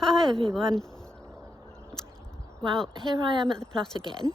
Hi everyone. Well, here I am at the plot again.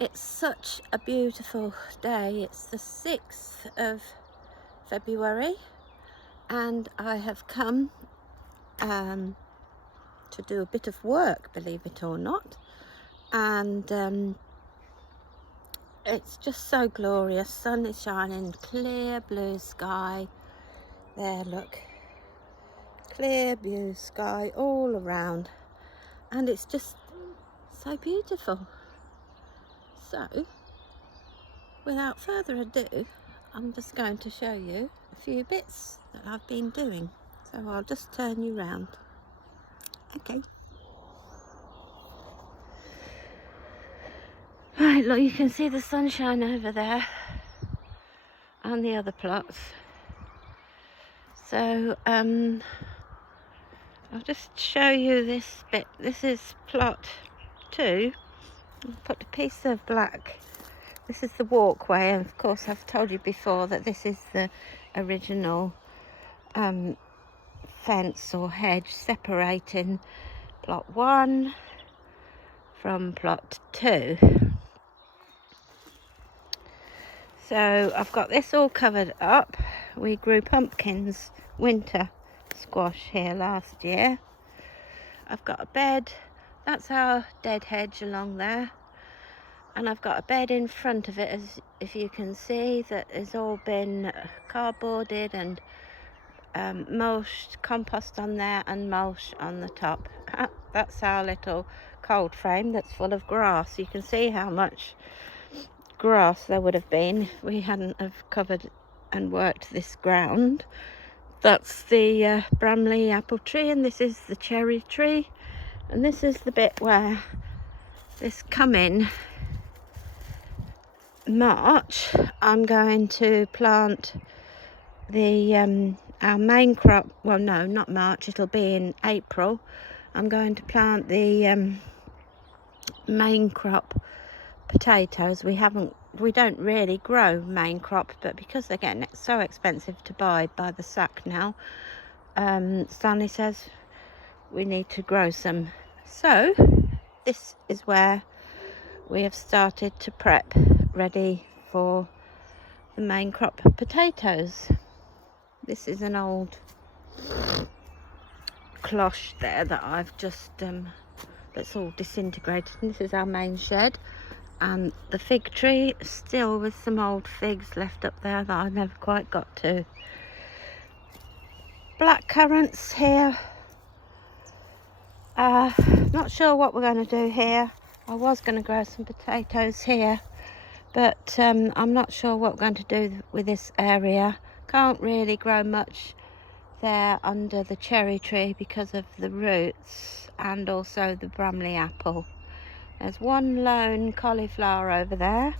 It's such a beautiful day. It's the 6th of February and I have come to do a bit of work, believe it or not, and it's just so glorious. Sun is shining, clear blue sky. There, look, clear blue sky all around, and it's just so beautiful. So without further ado, I'm just going to show you a few bits that I've been doing. So I'll just turn you round. Okay. Right, look, you can see the sunshine over there and the other plots. So I'll just show you this bit. This is plot 2. I've put a piece of black. This is the walkway, and of course I've told you before that this is the original fence or hedge separating plot 1 from plot 2. So I've got this all covered up. We grew pumpkins, winter squash, here last year. I've got a bed, that's our dead hedge along there, and I've got a bed in front of it, as if you can see, that has all been cardboarded and mulched, compost on there and mulch on the top. That's our little cold frame that's full of grass. You can see how much grass there would have been if we hadn't have covered and worked this ground. That's the Bramley apple tree, and this is the cherry tree, and this is the bit where this coming March I'm going to plant the our main crop. Well, no, not March, it'll be in April. I'm going to plant the main crop potatoes. We don't really grow main crop, but because they're getting so expensive to buy by the sack now, Stanley says we need to grow some. So this is where we have started to prep, ready for the main crop potatoes. This is an old cloche there that I've just that's all disintegrated, and this is our main shed. And the fig tree, still with some old figs left up there that I never quite got to. Black currants here. Not sure what we're going to do here. I was going to grow some potatoes here, but I'm not sure what we're going to do with this area. Can't really grow much there under the cherry tree because of the roots and also the Bramley apple. There's one lone cauliflower over there.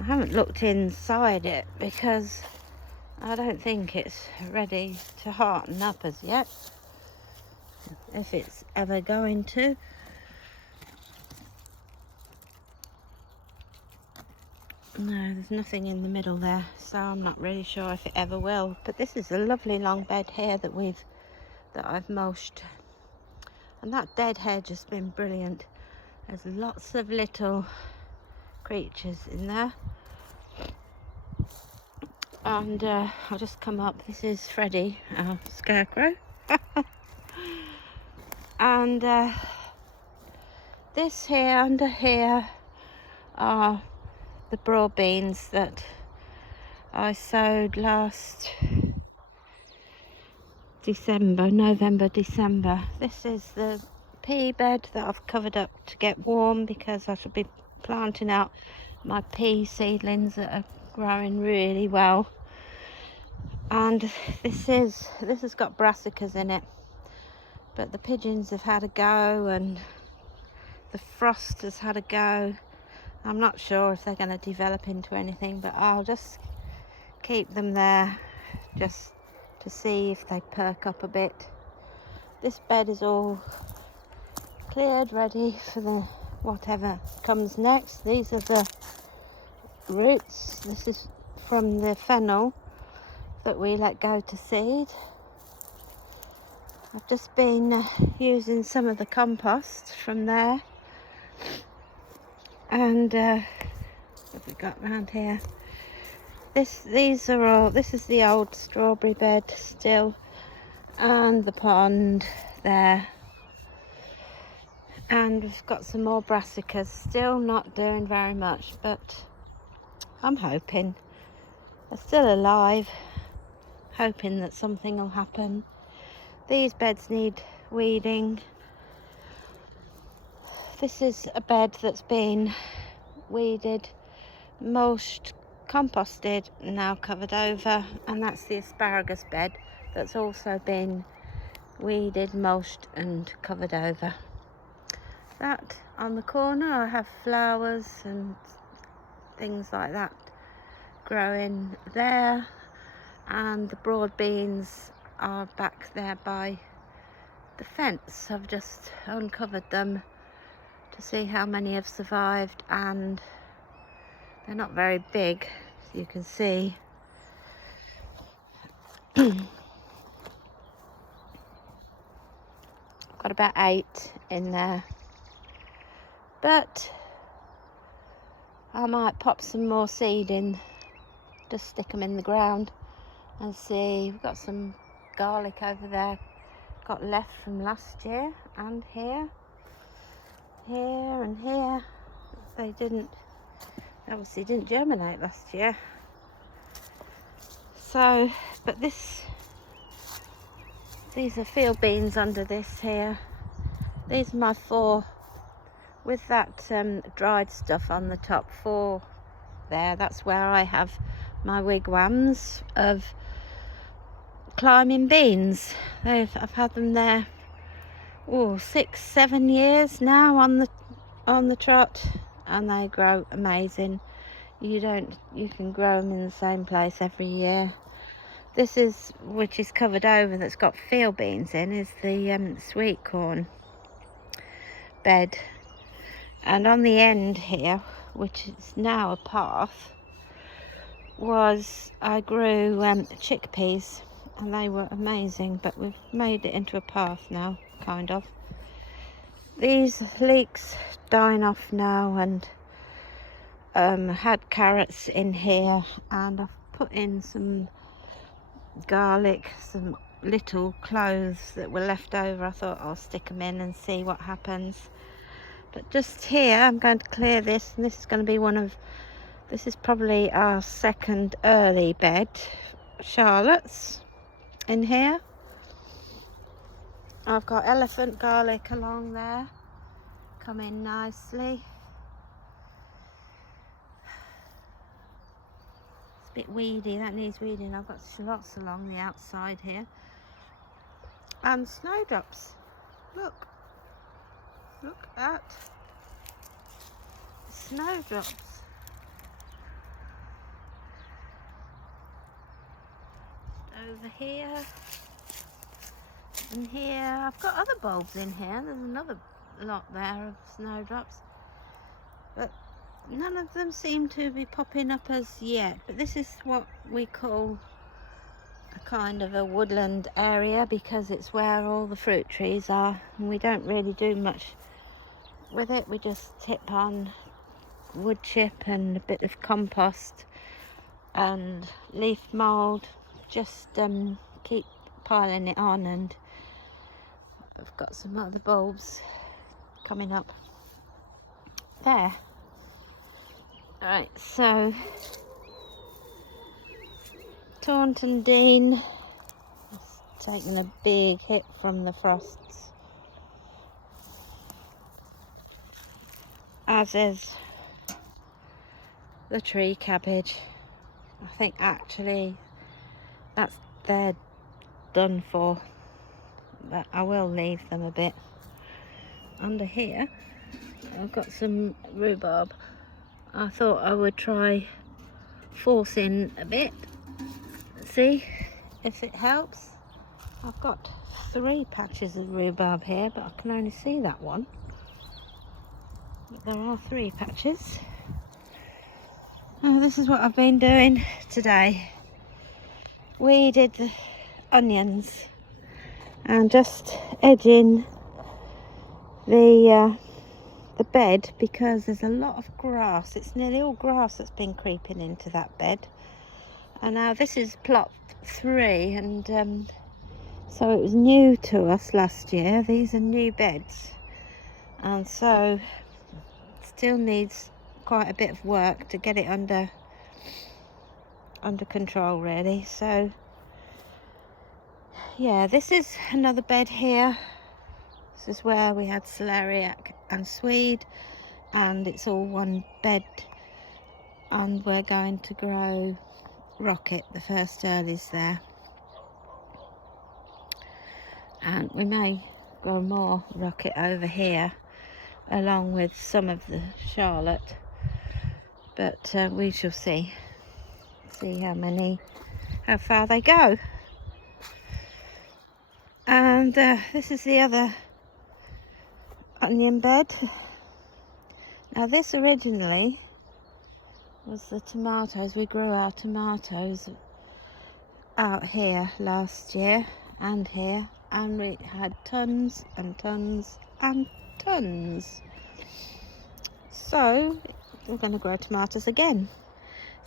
I haven't looked inside it because I don't think it's ready to hearten up as yet, if it's ever going to. No, there's nothing in the middle there, so I'm not really sure if it ever will. But this is a lovely long bed here that I've mulched, and that dead hedge has been brilliant. There's lots of little creatures in there. And I'll just come up. This is Freddie, our scarecrow. And this here, under here, are the broad beans that I sowed last November, December. This is the pea bed that I've covered up to get warm, because I shall be planting out my pea seedlings that are growing really well. And this has got brassicas in it, but the pigeons have had a go and the frost has had a go. I'm not sure if they're going to develop into anything, but I'll just keep them there just to see if they perk up a bit. This bed is all cleared, ready for the whatever comes next. These are the roots. This is from the fennel that we let go to seed, I've just been using some of the compost from there. And what have we got around here? These are all, this is the old strawberry bed still, and the pond there. And we've got some more brassicas, still not doing very much, but I'm hoping they're still alive, hoping that something will happen. These beds need weeding. This is a bed that's been weeded, mulched, composted, now covered over, and that's the asparagus bed that's also been weeded, mulched and covered over. That on the corner, I have flowers and things like that growing there, and the broad beans are back there by the fence. I've just uncovered them to see how many have survived, and they're not very big, as you can see. Got about 8 in there, but I might pop some more seed in, just stick them in the ground and see. We've got some garlic over there, got left from last year, and here and here. They obviously didn't germinate last year. So, but these are field beans under this here. These are my 4, with that dried stuff on the top, 4 there. That's where I have my wigwams of climbing beans. I've had them there 6-7 years now on the trot, and they grow amazing. You can grow them in the same place every year. This is, which is covered over, that's got field beans in, is the sweet corn bed. And on the end here, which is now a path, I grew chickpeas, and they were amazing, but we've made it into a path now, kind of. These leeks dying off now, and had carrots in here, and I've put in some garlic, some little cloves that were left over. I thought I'll stick them in and see what happens. But just here, I'm going to clear this, and this is going to be this is probably our second early bed. Shallots in here. I've got elephant garlic along there, come in nicely. It's a bit weedy, that needs weeding. I've got lots along the outside here. And snowdrops. Look at snowdrops. Over here and here. I've got other bulbs in here. There's another lot there of snowdrops, but none of them seem to be popping up as yet. But this is what we call a kind of a woodland area, because it's where all the fruit trees are, and we don't really do much with it. We just tip on wood chip and a bit of compost and leaf mould, just keep piling it on. And I've got some other bulbs coming up there. Alright, so Taunton Dean has taken a big hit from the frosts, as is the tree cabbage. I think actually they're done for, but I will leave them a bit. Under here I've got some rhubarb. I thought I would try forcing a bit, see if it helps. I've got 3 patches of rhubarb here, but I can only see that one. But there are 3 patches. Oh, this is what I've been doing today. Weeded the onions, and just edging the bed because there's a lot of grass. It's nearly all grass that's been creeping into that bed. And now this is plot 3, and so it was new to us last year. These are new beds, and so still needs quite a bit of work to get it under control, really. So yeah, this is another bed here. This is where we had celeriac and swede, and it's all one bed, and we're going to grow rocket, the first earlies there, and we may grow more rocket over here along with some of the Charlotte, but we shall see how far they go. And this is the other onion bed. Now this originally was the tomatoes. We grew our tomatoes out here last year and here, and we had tons and tons and tons. So we're going to grow tomatoes again.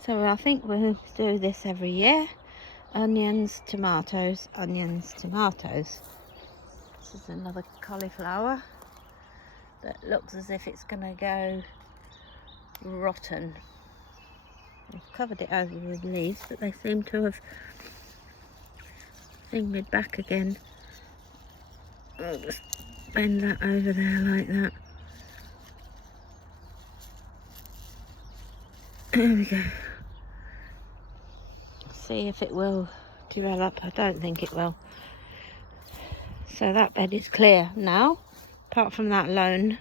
So I think we'll do this every year. Onions, tomatoes, onions, tomatoes. This is another cauliflower that looks as if it's going to go rotten. I've covered it over with leaves, but they seem to have fingered back again. I'll just bend that over there like that. There we go. See if it will develop. I don't think it will. So that bed is clear now, apart from that lone.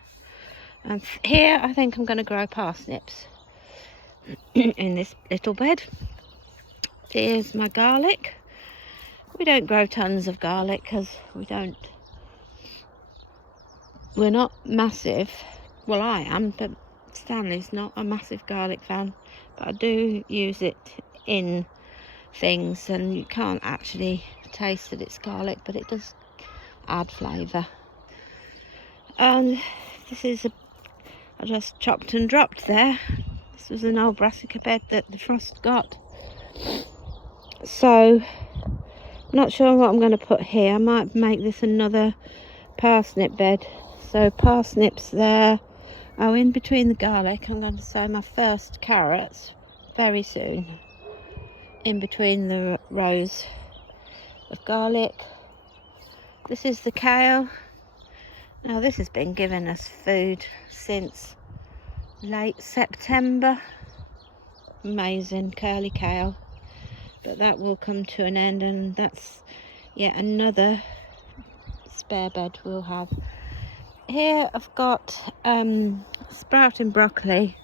And here I think I'm going to grow parsnips in this little bed. Here's my garlic. We don't grow tons of garlic because we're not massive. Well, I am, but Stanley's not a massive garlic fan. But I do use it in things, and you can't actually taste that it's garlic, but it does add flavour. And this is I just chopped and dropped there. This was an old brassica bed that the frost got. So I'm not sure what I'm going to put here. I might make this another parsnip bed. So parsnips there. Oh, in between the garlic I'm going to sow my first carrots very soon, in between the rows of garlic. This is the kale. Now this has been giving us food since late September. Amazing curly kale, but that will come to an end, and that's yet another spare bed we'll have. Here I've got sprouting broccoli.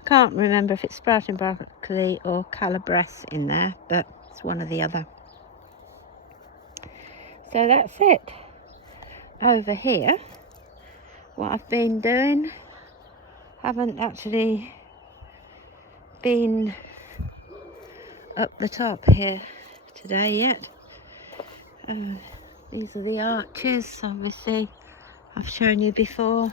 I can't remember if it's sprouting broccoli or calabrese in there, but it's one or the other. So that's it. Over here, what I've been doing, haven't actually been up the top here today yet. These are the arches, obviously I've shown you before.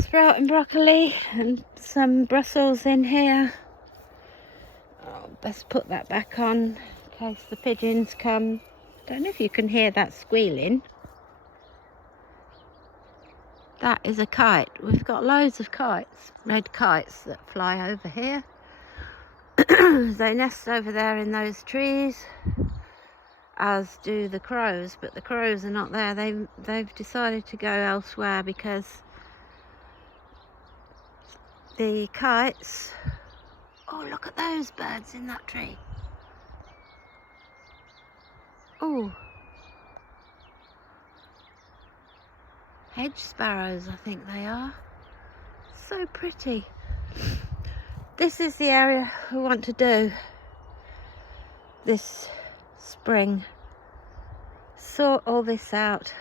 Sprouting broccoli and some Brussels in here. Oh, best put that back on in case the pigeons come. Don't know if you can hear that squealing. That is a kite. We've got loads of kites, red kites that fly over here. They nest over there in those trees, as do the crows, but the crows are not there. They've decided to go elsewhere because the kites... Oh, look at those birds in that tree. Oh, hedge sparrows, I think they are. So pretty. This is the area we want to do this spring. Sort all this out,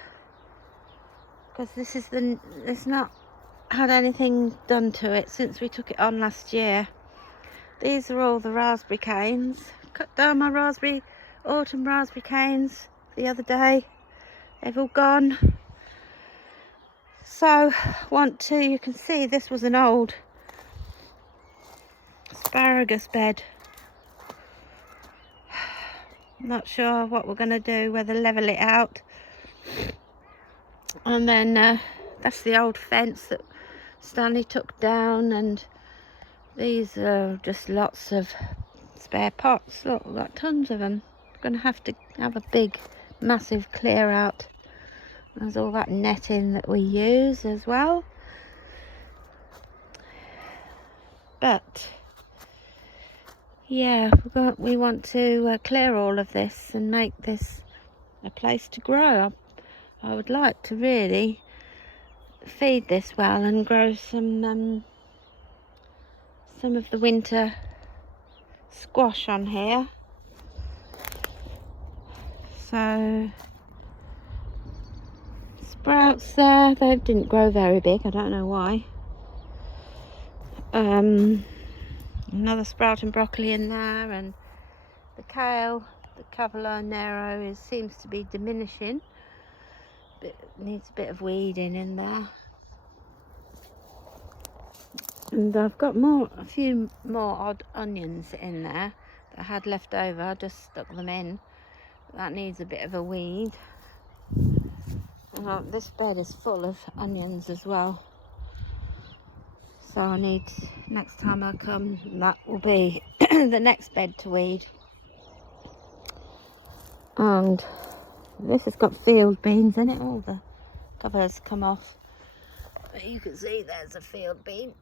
because this is it's not had anything done to it since we took it on last year. These are all the raspberry canes. Cut down my autumn raspberry canes the other day. They've all gone. So you can see this was an old asparagus bed. Not sure what we're going to do, whether level it out. And then that's the old fence that Stanley took down, and these are just lots of spare pots. Look, we've got tons of them. Going to have a big massive clear out. There's all that netting that we use as well. But yeah, we want to clear all of this and make this a place to grow. I would like to really feed this well and grow some of the winter squash on here. So sprouts there, they didn't grow very big, I don't know why. Another sprout and broccoli in there, and the kale, the Cavolo Nero seems to be diminishing. It needs a bit of weeding in there. And I've got a few more odd onions in there that I had left over. I just stuck them in. That needs a bit of a weed. This bed is full of onions as well. So I need, next time I come, that will be the next bed to weed. And this has got field beans in it. All the covers come off. But you can see there's a field bean.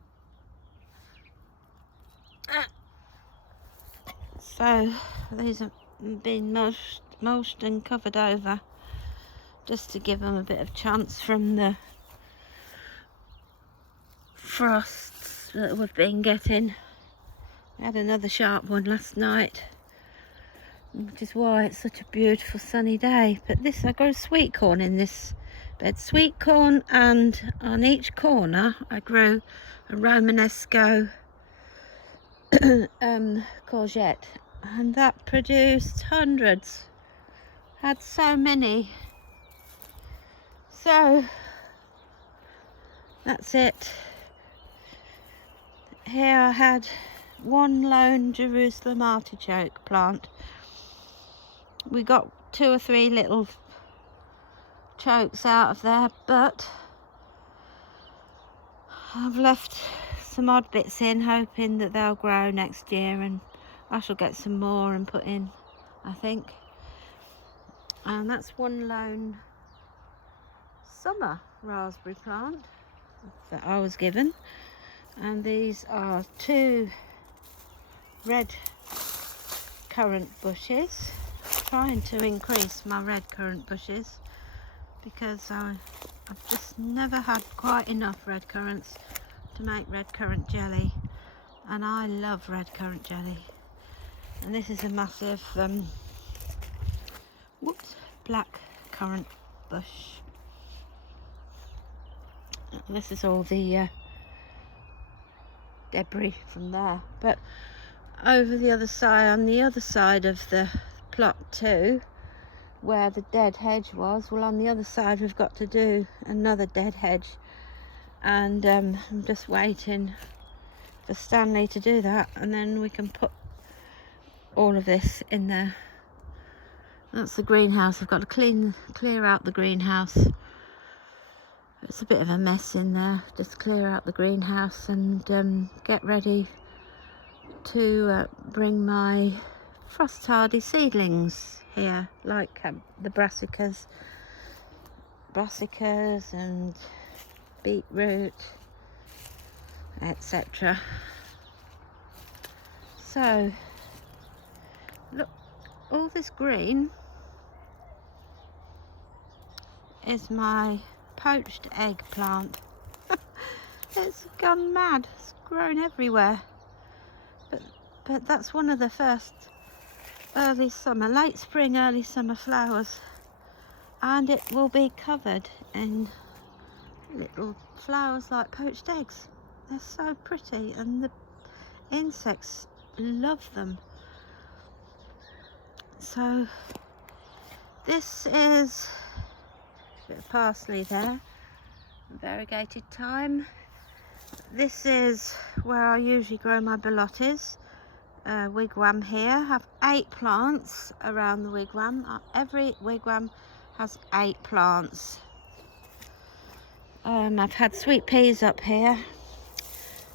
So these have been mulched and covered over, just to give them a bit of chance from the frosts that we've been getting. We had another sharp one last night, which is why it's such a beautiful sunny day. But I grow sweet corn in this bed, sweet corn, and on each corner I grew a Romanesco courgette, and that produced hundreds. Had so many. So that's it. Here I had one lone Jerusalem artichoke plant. We got 2 or 3 little chokes out of there, but I've left some odd bits in, hoping that they'll grow next year, and I shall get some more and put in, I think. And that's one lone summer raspberry plant that I was given, and these are 2 red currant bushes. Trying to increase my red currant bushes because I've just never had quite enough red currants to make red currant jelly, and I love red currant jelly. And this is a massive black currant bush. This is all the debris from there. But over the other side, on the other side of the plot too, where the dead hedge was, well, on the other side we've got to do another dead hedge, and I'm just waiting for Stanley to do that, and then we can put all of this in there. That's the greenhouse. I've got to clear out the greenhouse. It's a bit of a mess in there. Just clear out the greenhouse and get ready to bring my frost hardy seedlings here, like the brassicas and beetroot, etc. So look, all this green is my poached eggplant. It's gone mad. It's grown everywhere. But that's one of the first late spring, early summer flowers, and it will be covered in little flowers like poached eggs. They're so pretty, and the insects love them. So This is a bit of parsley there, variegated thyme. This is where I usually grow my bolotes. Wigwam here. I have 8 plants around the wigwam. Every wigwam has 8 plants. I've had sweet peas up here.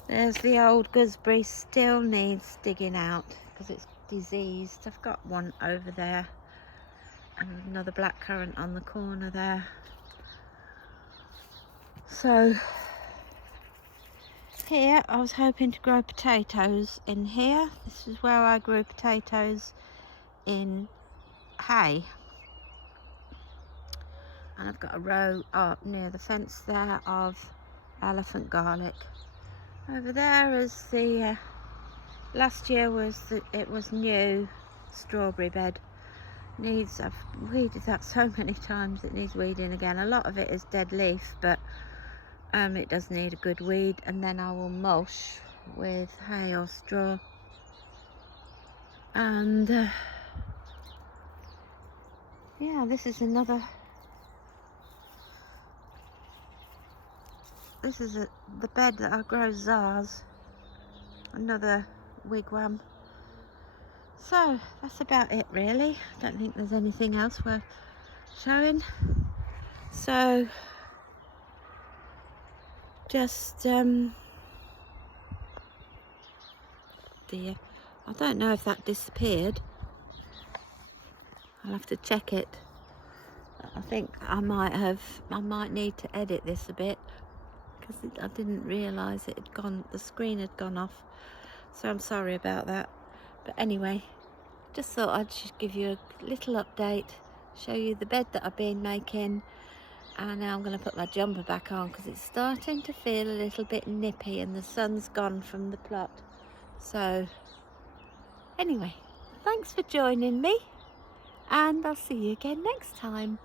There's the old gooseberry, still needs digging out because it's diseased. I've got one over there and another blackcurrant on the corner there. So here I was hoping to grow potatoes in here. This is where I grew potatoes in hay. And I've got a row up near the fence there of elephant garlic. Over there is the last year it was new strawberry bed. I've weeded that so many times, it needs weeding again. A lot of it is dead leaf, but it does need a good weed, and then I will mulch with hay or straw. And yeah, this is another. This is the bed that I grow zars, another wigwam. So that's about it really. I don't think there's anything else worth showing. So just dear, I don't know if that disappeared. I'll have to check it. I think I might need to edit this a bit because I didn't realise it had gone, the screen had gone off, so I'm sorry about that. But anyway, just thought I'd just give you a little update, show you the bed that I've been making, and now I'm going to put my jumper back on because it's starting to feel a little bit nippy and the sun's gone from the plot. So anyway, thanks for joining me, and I'll see you again next time.